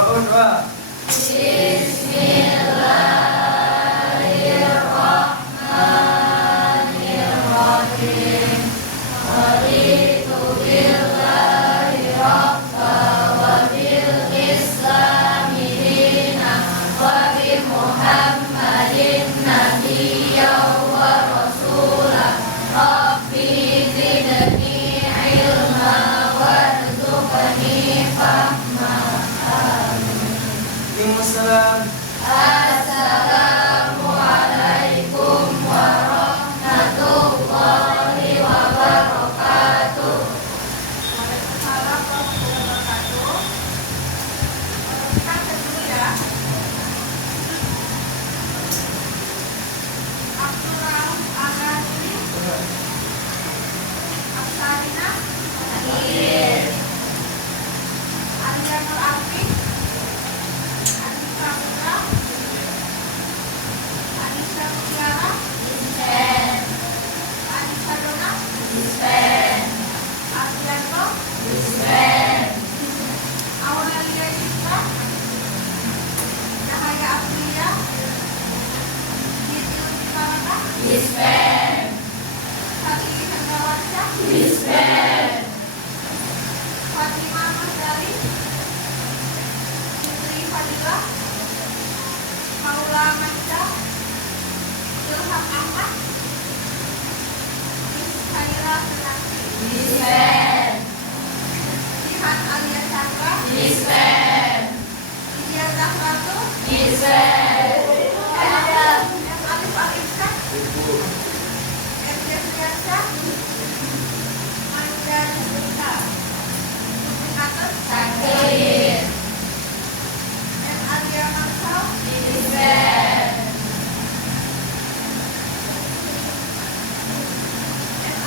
Doa. Bismillahirrahmanirrahim. Raditu billahi rabba wa bil islami dina wa bi Muhammadin nabiyya wa rasula. Rabbi zidni ilma warzuqni fahma. Waalaikumsalam. Assalamualaikum warahmatullahi wabarakatuh. Waalaikumsalam warahmatullahi wabarakatuh. Kita dulu ya. Abdurrahman Agani. Absarina. Hadir. Arianul Arfi. Anissa Mutiara, Dispen. Anissa Dona, Dispen. Adrianto, Dispen. Aurelia Citra, Cahaya Aprilia, Yeti Utiparata, Dispen. Satri Hendrawansyah, Dispen. Fatimah Mahdali, Fitri Fadilah, Paula Manca, Ilham Ahmad, Miskaila Senanti, Dispen. Jihan Alia Chandra, Dispen. Lydia Zahratu, Dispen. Alif Al-Ihsan, Erja Suyansyah, Manda Nusrita, Katus, Sakit. Alia Mansal, Dispen.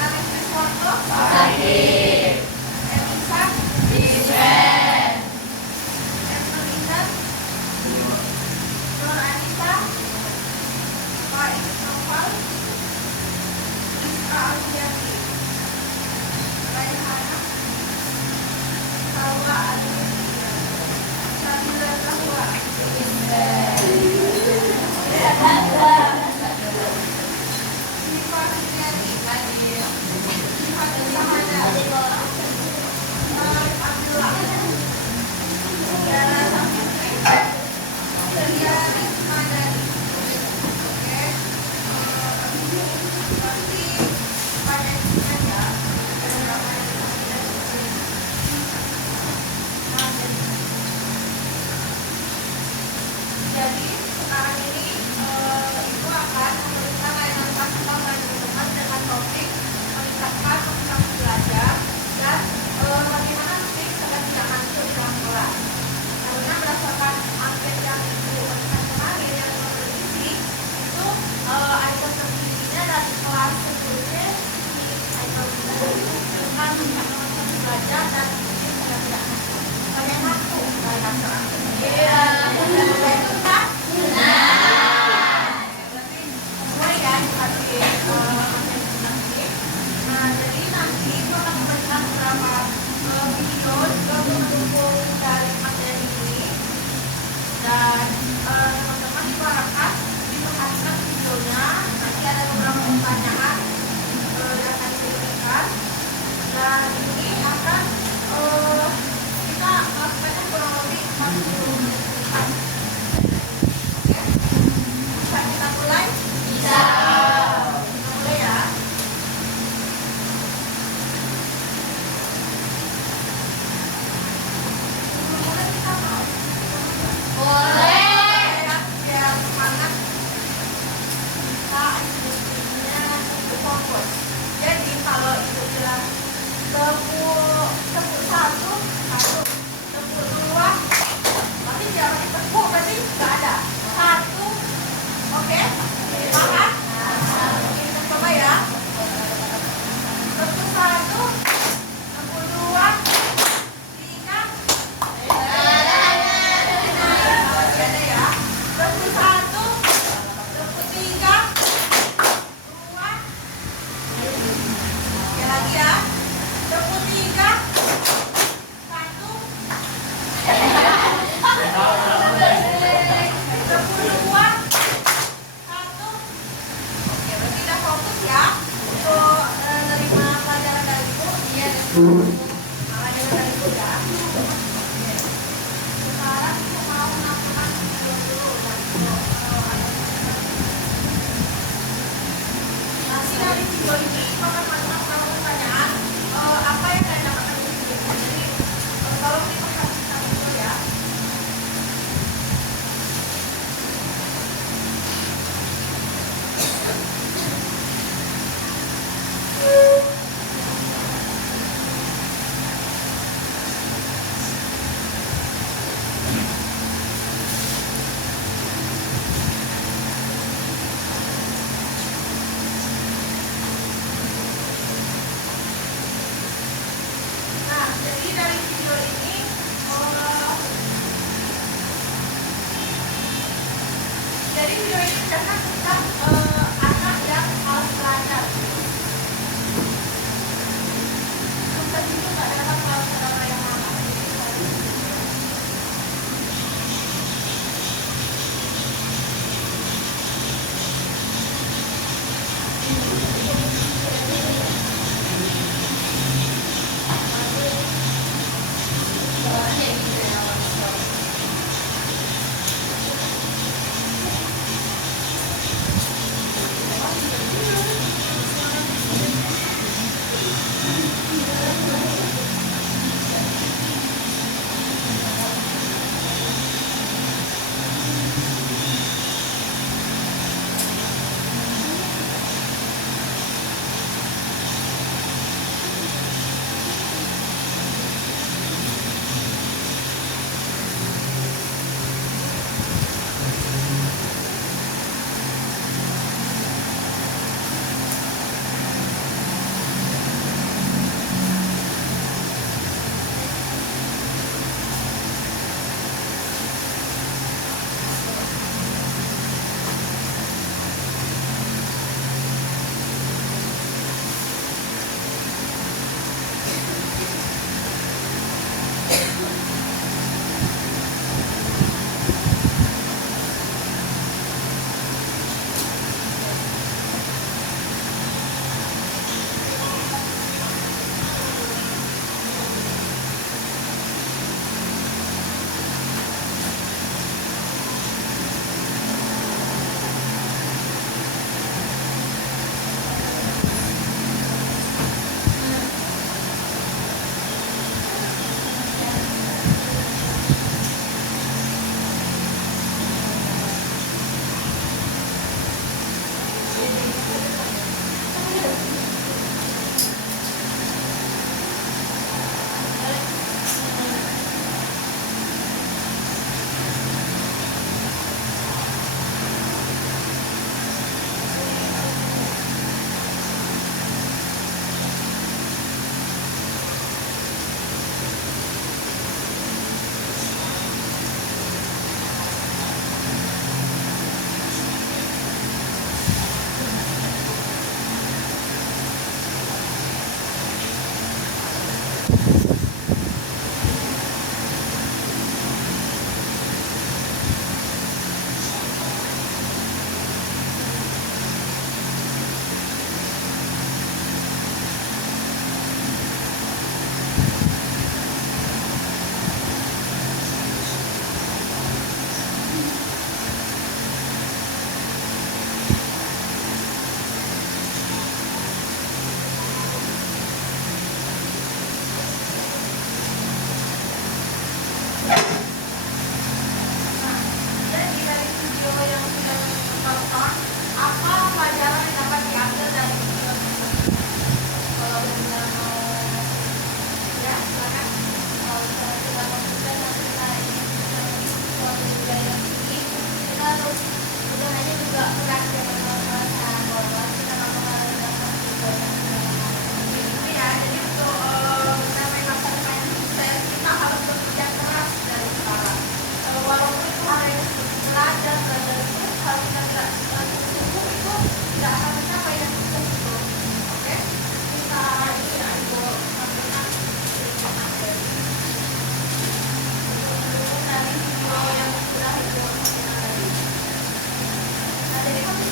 Alif Riswanto, Sakit. Isak, Dispen. Nur Intan, Nur Anissa, Faiz Noval, Isra Alfiati, Raihana, Salwa Aditya, Sabila Zahwa, Syifa Fitriani, Syifa Sahada, Abdullah, Tiara Safitri, Ria Rizmadani. Oke, nanti pada intinya ya, beberapa yang jadi sekarang ini Ibu akan memberikan layanan praktikal lanjutan dengan topik meningkatkan motivasi belajar dan bagaimana sih kebijakan untuk dalam kelas. Karena berdasarkan angket yang Ibu berikan kemarin yang berisi itu item tertingginya dari kelas sebelumnya di item dengan meningkatkan motivasi belajar dan kebijakan banyak waktu dalam kelas. Iya. Nah, jadi Makanya tadi itu ya. Oke. Sekarang kita mau melakukan video dulu. Nanti dari video ini kita akan melakukan pertanyaan apa yang kalian dapatkan di video ini. Jadi tolong diperhatikan dulu ya. Nah, jadi dari video ini jadi video ini adalah tentang anak yang harus belajar. Untuk itu nggak dapat saudara yang mana.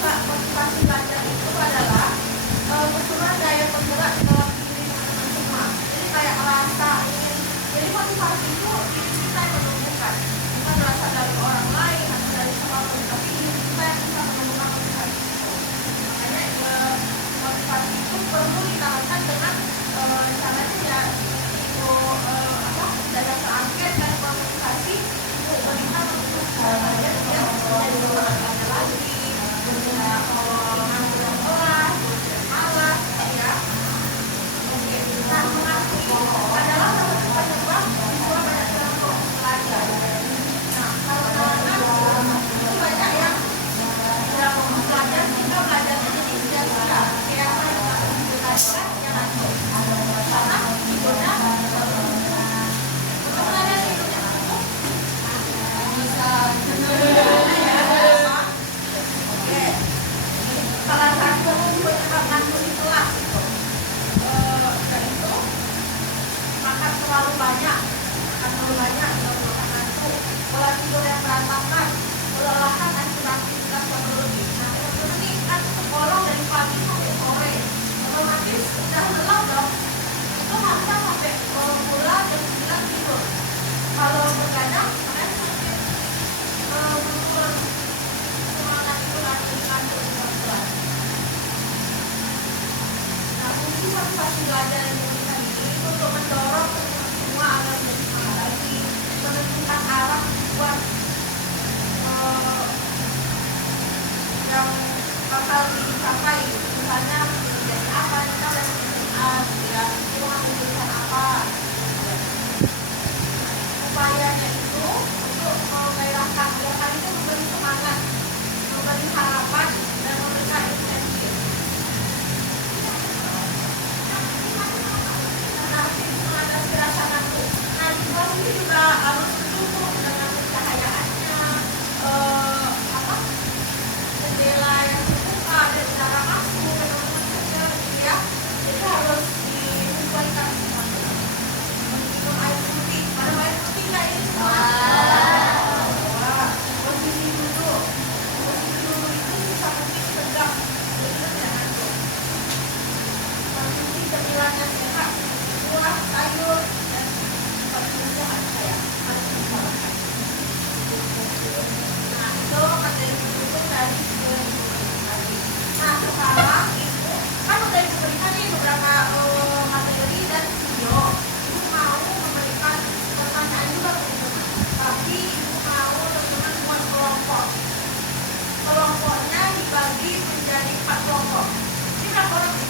Motivasi belajar itu adalah keseluruhan harus lelah dong. Itu harusnya sampai pulang jam 9 tidur. Kalau begadang, kalian sampai menurun semangat itu nanti kantor pelan-pelan. Nah, fungsi motivasi belajar yang diberikan ini untuk mendorong teman-teman semua agar menjadi semangat lagi, menentukan arah buat yang bakal dicapai, misalnya menjadi apa, kita udah ya itu mengambil jurusan apa. Upayanya itu untuk menggairahkan, gerakan itu memberi semangat, memberi harapan, dan memberikan insentif. Nah, mengatasi rasa ngantuk. Nah, di kelas ini juga harus mendukung dengan pencahayaannya, jendela yang terbuka dan cara masuk ke teman-teman kecil gitu ya. Jadi harus disesuaikan semuanya. Minum air putih, ada air putih nggak ini semua? Wah, posisi duduk itu bisa mungkin tegak, jadi jangan tuh. Konsumsi cemilan yang sehat, buah, sayur, dan buah-buahan kayak harus disarankan. Nah, itu materi itu tadi sudah tadi. Nah, sekarang ibu kan udah diberikan nih beberapa materi dan video. Ibu mau memberikan pertanyaan juga ke teman-teman. Tapi ibu mau teman-teman buat kelompok. Kelompoknya dibagi menjadi 4 kelompok. Ini berapa orang nih?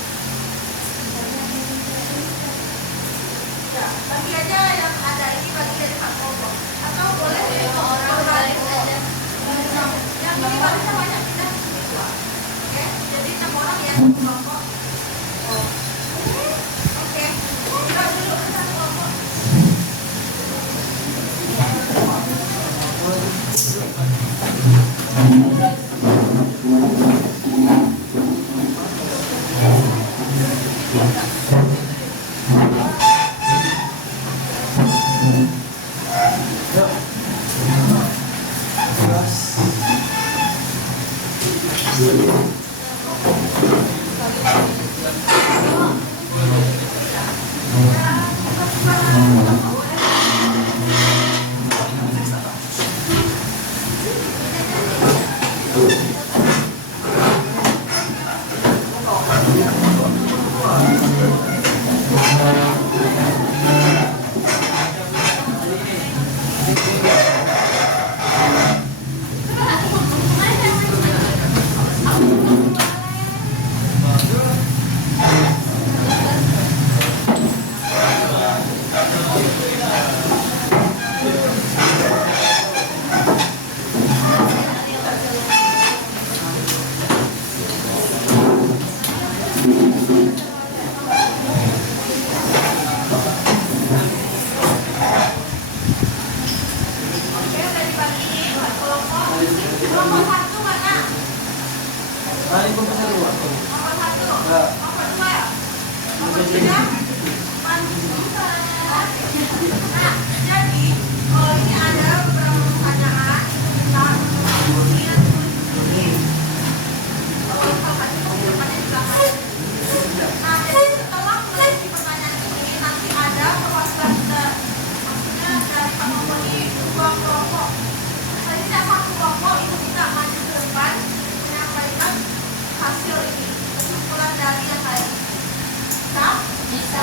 Ya, bagi aja yang ada ini bagi jadi 4 kelompok. Atau boleh jadi kelompok saja. Yang ini barisnya banyak tidak dua. Oke, jadi 6 orang ya satu kelompok. Oke, kita dulu ke satu kelompok. Kelompok 1 mana? Kelompok 1. Kelompok 2 ya? Kelompok 3? Nah, jadi ini ada beberapa pertanyaan itu bisa kemudian tulis. Kalau satu depannya di belakang. Nah, jadi setelah mengisi pertanyaan ini nanti ada perwakilan maksudnya dari kelompok ini 2 kelompok. Selanjutnya satu kelompok itu bisa maju ke depan menyampaikan hasil ini, kesimpulan dari yang tadi. Bisa? Bisa.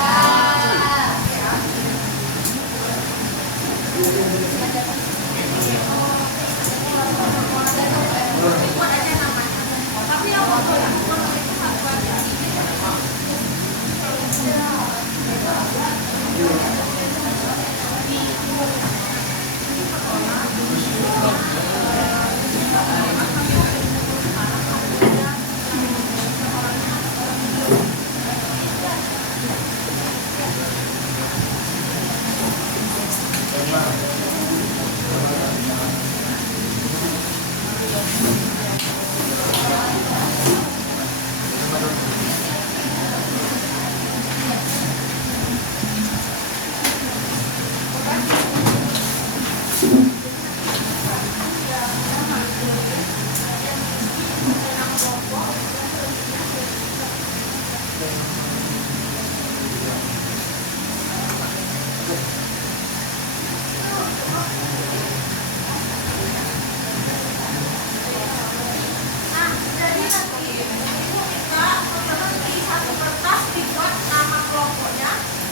nanti ibu minta teman-teman di satu kertas dibuat nama kelompoknya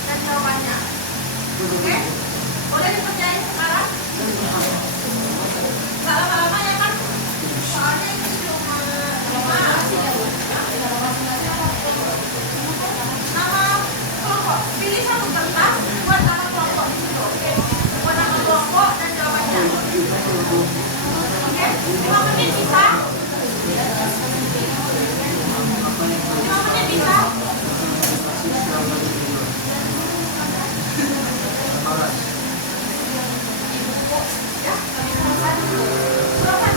dan jawabannya. Oke? Boleh dikerjain sekarang? Nggak lama-lama ya kan? Soalnya ini cuma 5 nama kelompok. Pilih satu kertas buat nama kelompok di situ. Oke? Buat nama kelompok dan jawabannya. Oke? 5 menit bisa? 5 menit bisa? Ya, kami selesai. Silakan.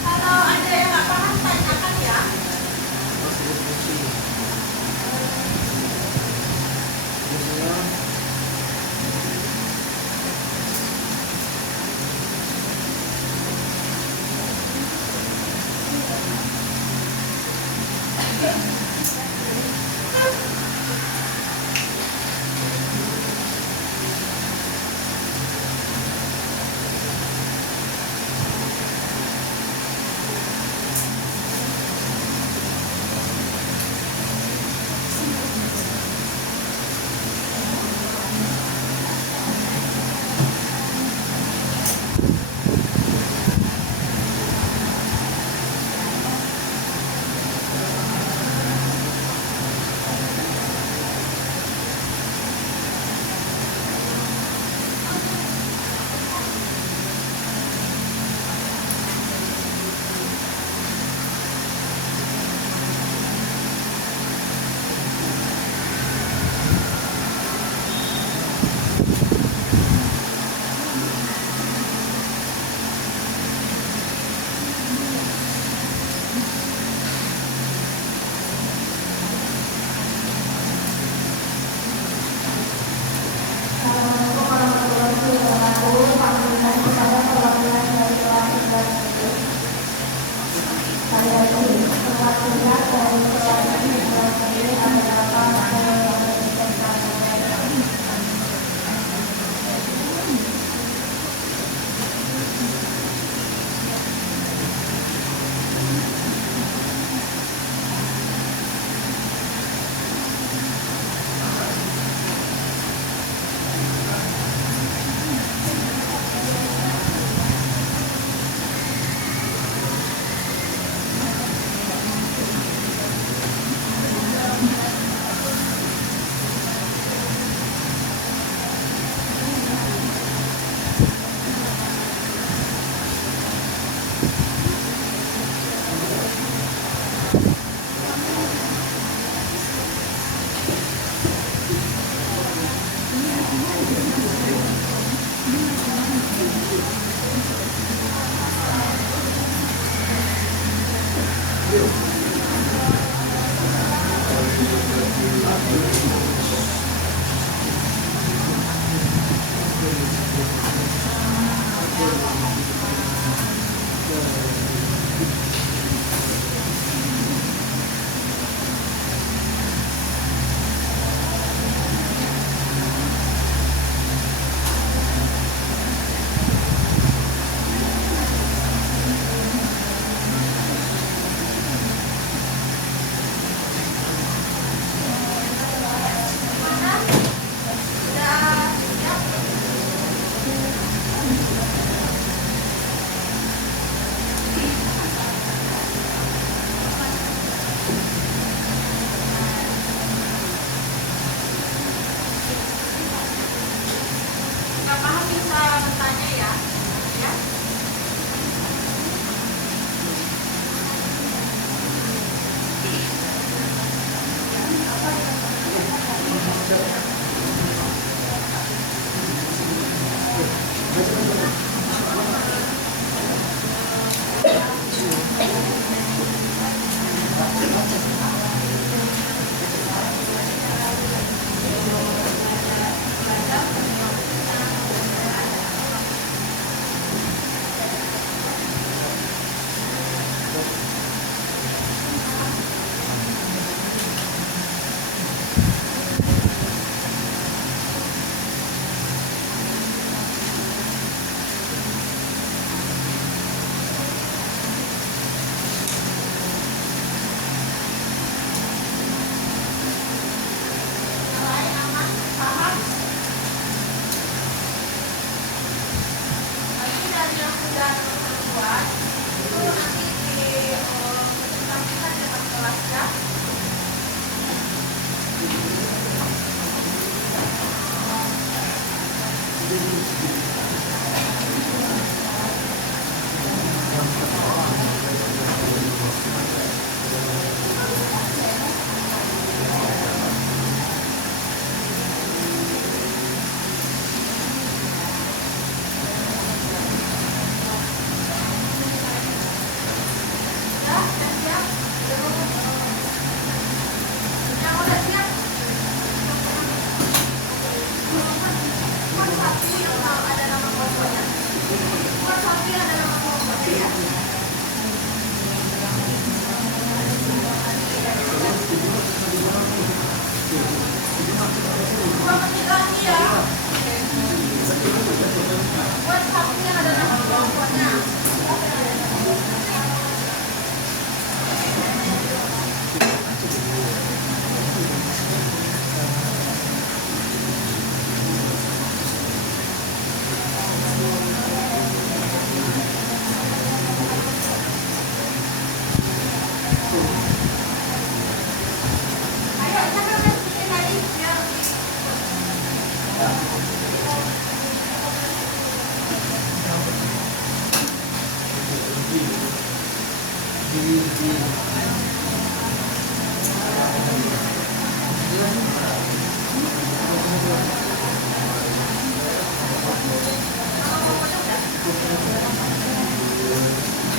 Kalau ada yang nggak paham, tanyakan ya.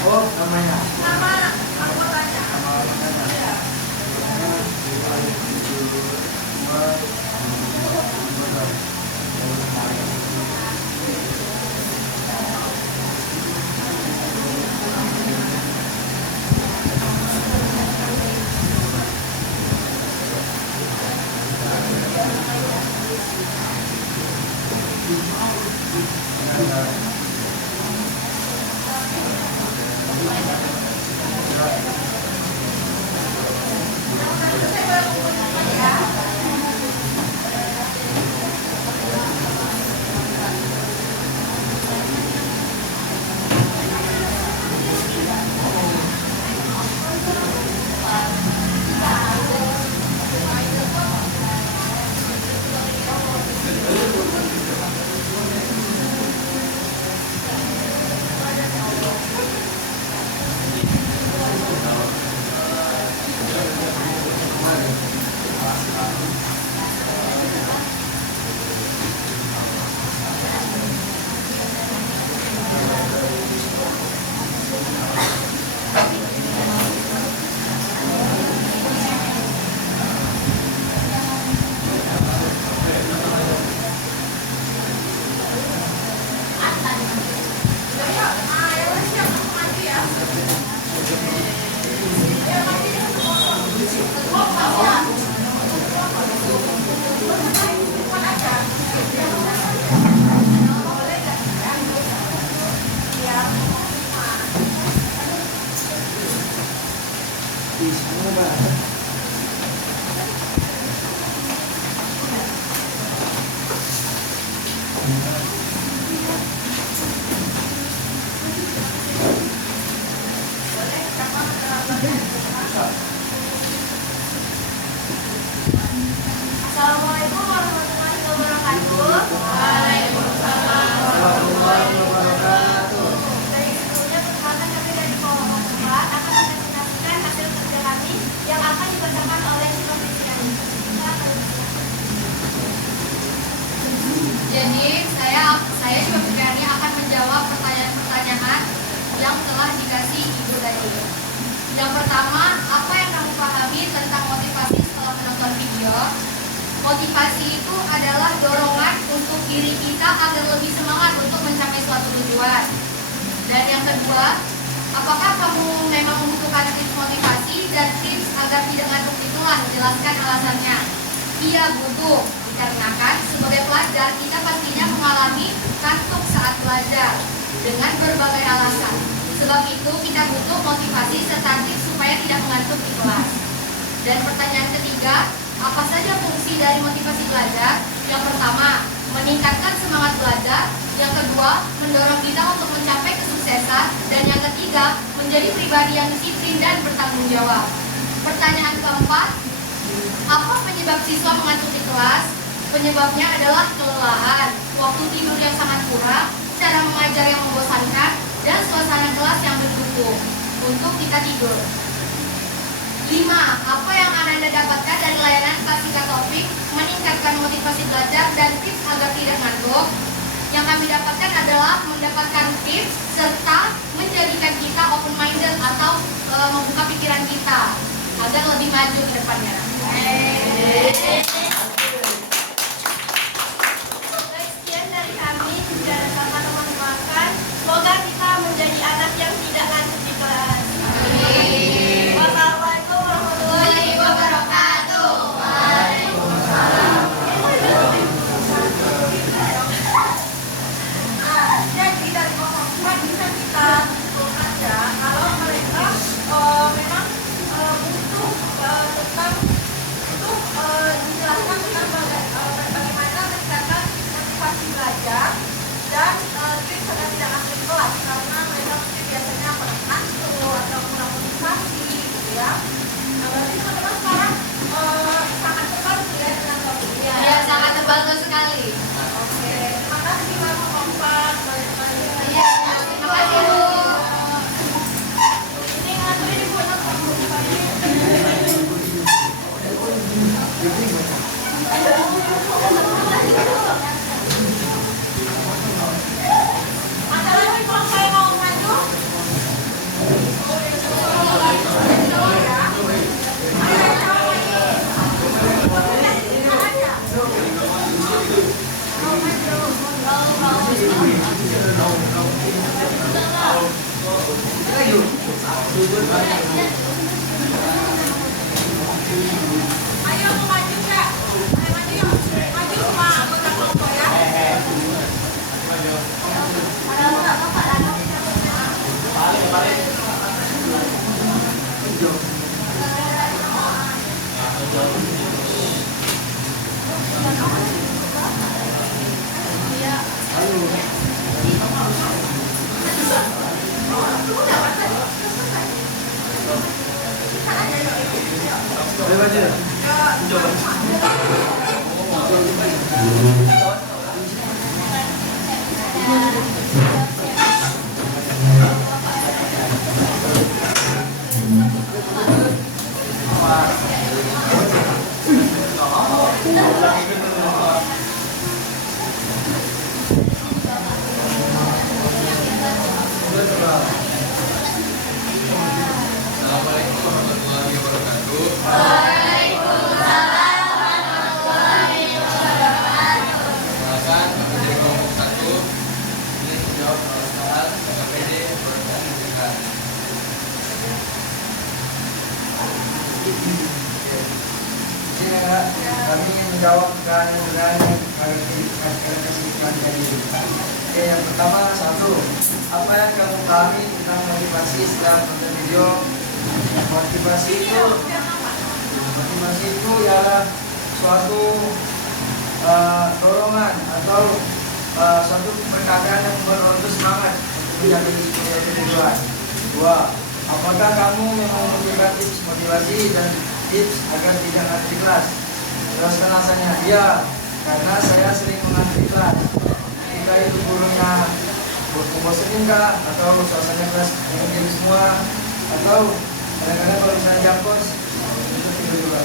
Oh, namanya. Nama anggotanya. Iya. Assalamualaikum warahmatullahi wabarakatuh. Waalaikumsalam warahmatullahi wabarakatuh. Baik, sebelumnya perkenalkan kami dari kelompok 4 akan mempresentasikan hasil kerja kami yang akan dibacakan oleh Siswa Fitriani. Jadi saya Siswa Fitriani akan menjawab pertanyaan-pertanyaan yang telah dikasih Ibu tadi. Yang pertama, apa yang kamu diri kita agar lebih semangat untuk mencapai suatu tujuan. Dan yang kedua, apakah kamu memang membutuhkan tips motivasi dan tips agar tidak ngantuk di kelas? Jelaskan alasannya. Iya, butuh. Dikarenakan sebagai pelajar kita pastinya mengalami kantuk saat belajar dengan berbagai alasan. Sebab itu kita butuh motivasi serta tips supaya tidak mengantuk di kelas. Dan pertanyaan ketiga, apa saja fungsi dari motivasi belajar? Yang pertama, meningkatkan semangat belajar. Yang kedua, mendorong kita untuk mencapai kesuksesan. Dan yang ketiga, menjadi pribadi yang disiplin dan bertanggung jawab. Pertanyaan keempat, apa penyebab siswa mengantuk di kelas? Penyebabnya adalah kelelahan, waktu tidur yang sangat kurang, cara mengajar yang membosankan, dan suasana kelas yang mendukung untuk kita tidur. 5. Apa yang Anda dapatkan dari layanan Klasika Topik meningkatkan motivasi belajar dan tips agar tidak ngantuk? Yang kami dapatkan adalah mendapatkan tips serta menjadikan kita open minded atau membuka pikiran kita agar lebih maju ke depannya. Sekian dari kami, dan sama teman-teman. Semoga kita menjadi anak yang tidak ngantuk di kelas. Wassalamualaikum warahmatullahi wabarakatuh. Jadi dari orang bisa kita simpulkan ya, kalau mereka memang butuh tentang untuk dijelaskan tentang bagaimana meningkatkan motivasi belajar dan tips agar tidak ngantuk di kelas, karena mereka mungkin biasanya pernah ngantuk atau kurang motivasi gitu ya. Nah, berarti teman-teman sekarang sangat terbantu ya dengan topiknya. Ya, sangat terbantu sekali. Oke, terima kasih Mama Kompak. Iya, terima kasih Bu. Ini ngantuin Ibu ada lagi kalau saya mau maju. Ayo mau maju nggak? Ayo maju yuk. Maju sama anggota kelompok ya. Assalamualaikum warahmatullahi wabarakatuh. Perkenalkan, kami dari kelompok 1. Ini menjawab soal KPD Perusahaan Pendidikan. Sini Kak, kami ingin menjawab pertanyaan kesimpulan tadi. Oke, yang pertama, 1. Apa yang kamu pahami tentang motivasi setelah menonton video? Motivasi itu ialah suatu dorongan atau suatu perkataan yang membuat orang itu semangat untuk mencapai tujuan. 2. Apakah kamu memang memberikan tips motivasi dan tips agar tidak ngantuk di kelas? Jelaskan alasannya. Iya, karena saya sering mengantuk di kelas. Jika itu gurunya membosankan kah, atau suasana kelas yang semua, atau kadang-kadang kalau misalnya jam kos itu tidur juga.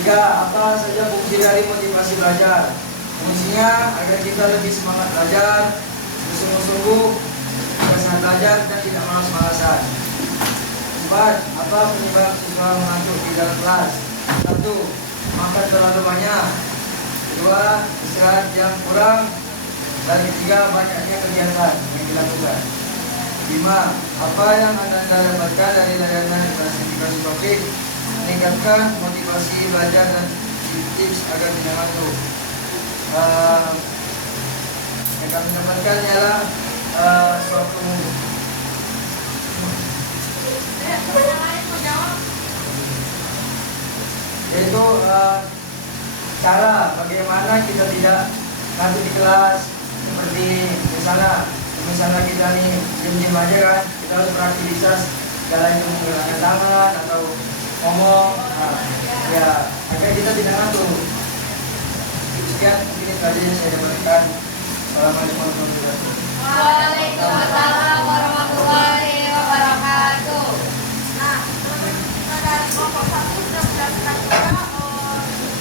3. Apa saja fungsi dari motivasi belajar? Fungsinya agar kita lebih semangat belajar, bersungguh-sungguh pada saat belajar dan tidak malas-malasan. 4. Apa penyebab siswa mengantuk di dalam kelas? 1. Makan terlalu banyak. kedua, istirahat yang kurang, dan ketiga, banyaknya kegiatan yang dilakukan. 5. Apa yang Anda dapatkan dari layanan klasifikasi topik meningkatkan motivasi belajar dan tips agar tidak ngantuk. Yang kami dapatkan ialah suatu Yang lain mau jawab? yaitu cara bagaimana kita tidak nanti di kelas seperti misalnya kita nih diam-diam aja kan, kita harus beraktivitas segala itu menggunakan tangan atau ngomong, ya agar kita tidak ngantuk. Sekian mungkin itu aja yang saya dapatkan. Assalamualaikum warahmatullahi wabarakatuh. Waalaikumsalam warahmatullahi wabarakatuh. Nah, kita dari kelompok 1 sudah mendapatkan juga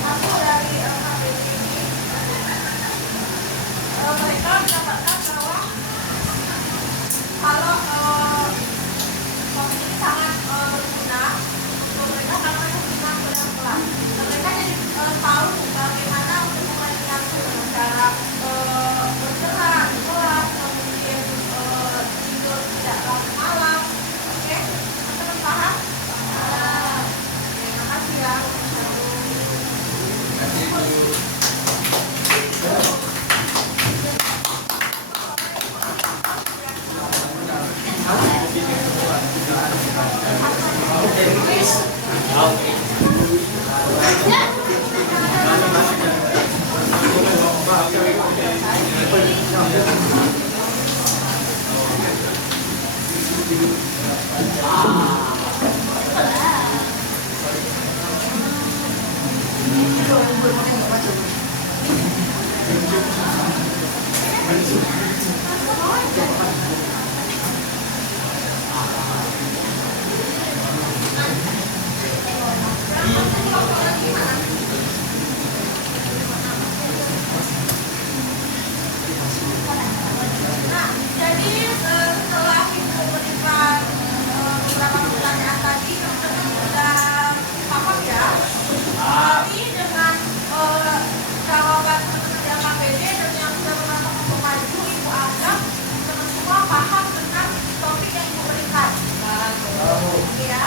hasil dari KBG ini. Mereka mendapatkan bahwa kalau topik ini sangat berguna untuk mereka karena mereka bisa pelan-pelan. Dan mereka jadi tahu bagaimana untuk mengajarkan dengan cara bergerak, kelas, kemudian tidur tidak terlalu malam. Oke, teman-teman paham? Terima kasih ya. Kasih Bu. Nah, jadi setelah Ibu memberikan beberapa pertanyaan tadi, teman-teman sudah paham ya? Jadi dengan jawaban teman-teman yang KPD dan yang sudah beberapa kelompok maju, Ibu anggap teman semua paham tentang topik yang Ibu berikan. Oke ya.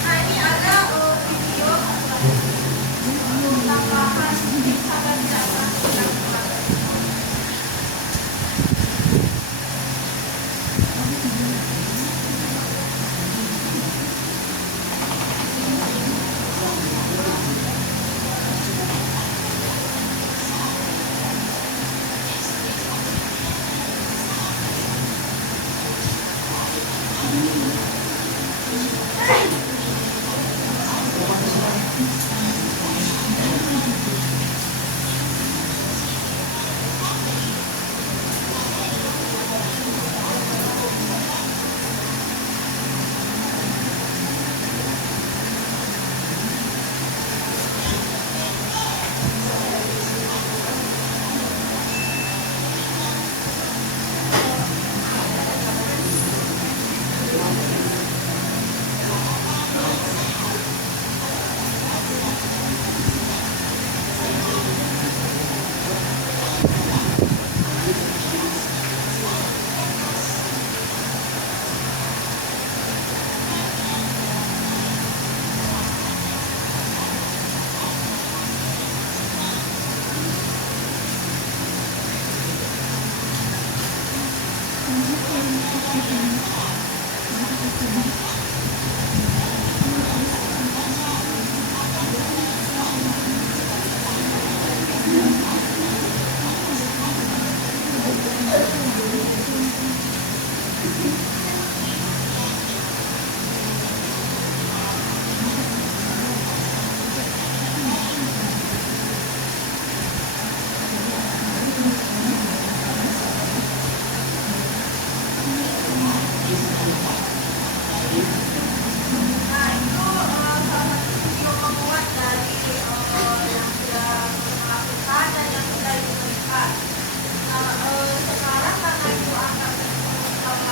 Nah, ini ada video tambahan tips agar tidak mengantuk.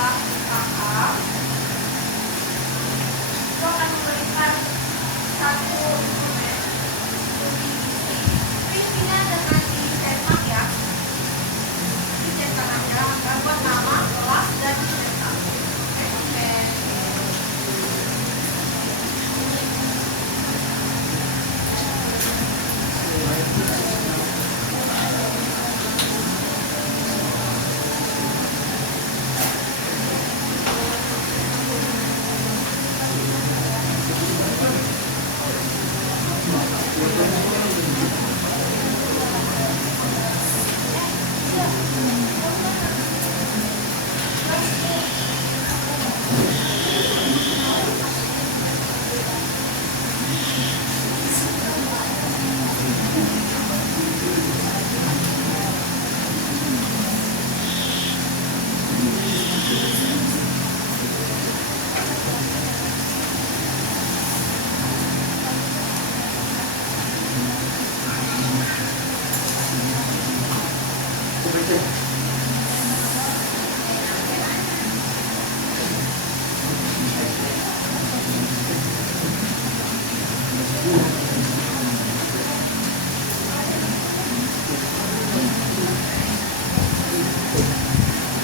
kelas IKA itu akan memberikan satu instrumen studi gizi. Isinya dengan dicetak ya, dicetak aja, nggak buat nama kelas dan dicetak. Oke.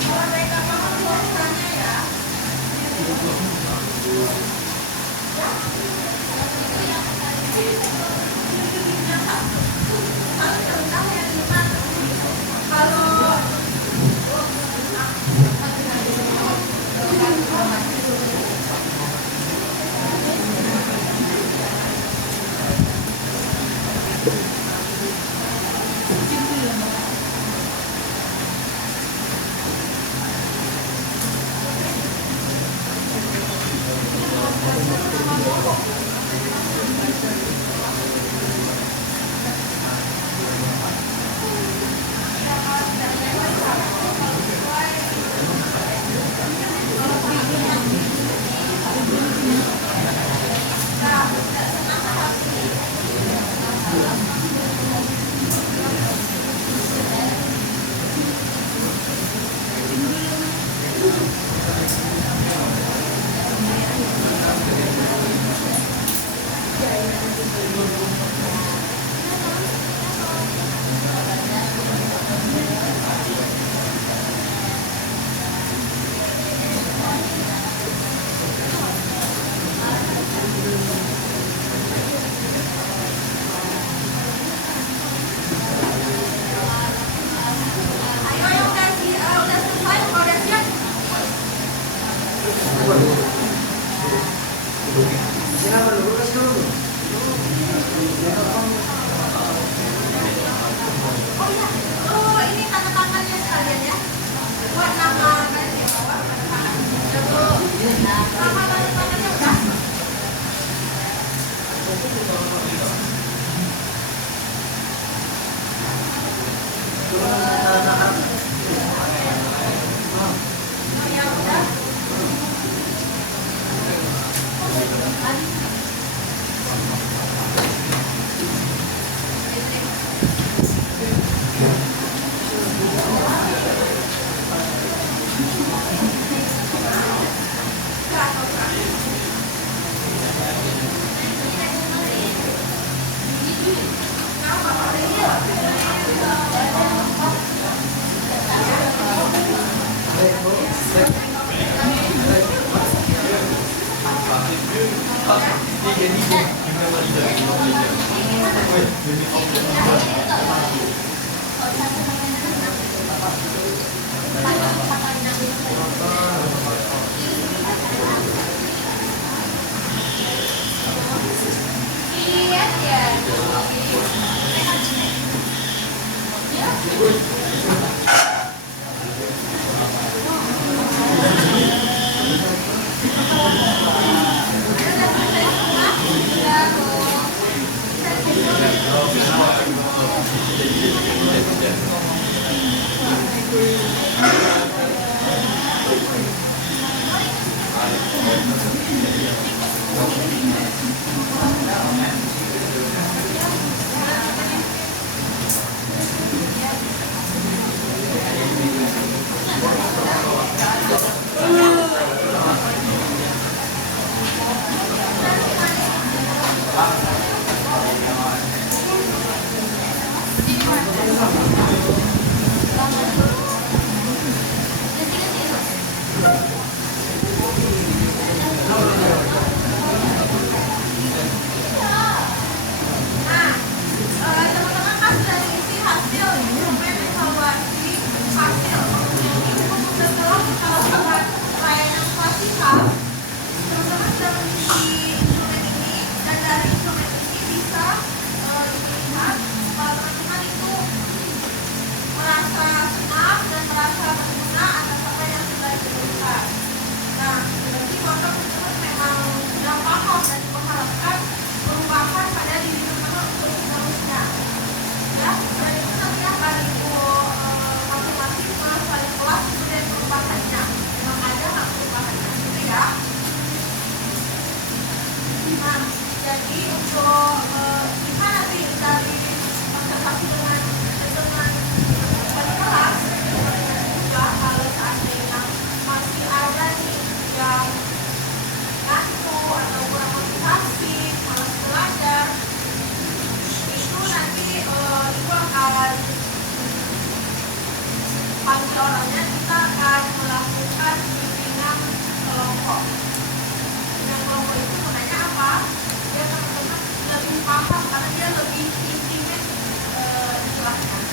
Kalau mereka mau tulisannya ya. Kalau ayo yang udah selesai, udah siap. Siapa dulu? Kasih dulu. Oh iya, oh ini tanda tangannya sekalian ya. Buat nama kalian di bawah tanda tangan. Nama tanda tangannya udah. Oh ya udah. Iya ya. keluarga tersebut memang sudah paham dan mengharapkan perubahan pada diri teman-teman untuk seterusnya. Ya, dan itu nanti akan ibu masing-masing melalui kelas kemudian perubahannya. Memang ada hak perubahannya, gitu ya. Nah, jadi untuk kita nanti dari observasi dengan kelas juga kalau seandainya masih ada nih yang ngantuk atau kurang motivasi, malas belajar, itu nanti ibu akan panggil orangnya, kita akan melakukan bimbingan kelompok. Bimbingan kelompok itu gunanya apa? Biar teman-teman lebih paham karena dia lebih intimate dijelaskan.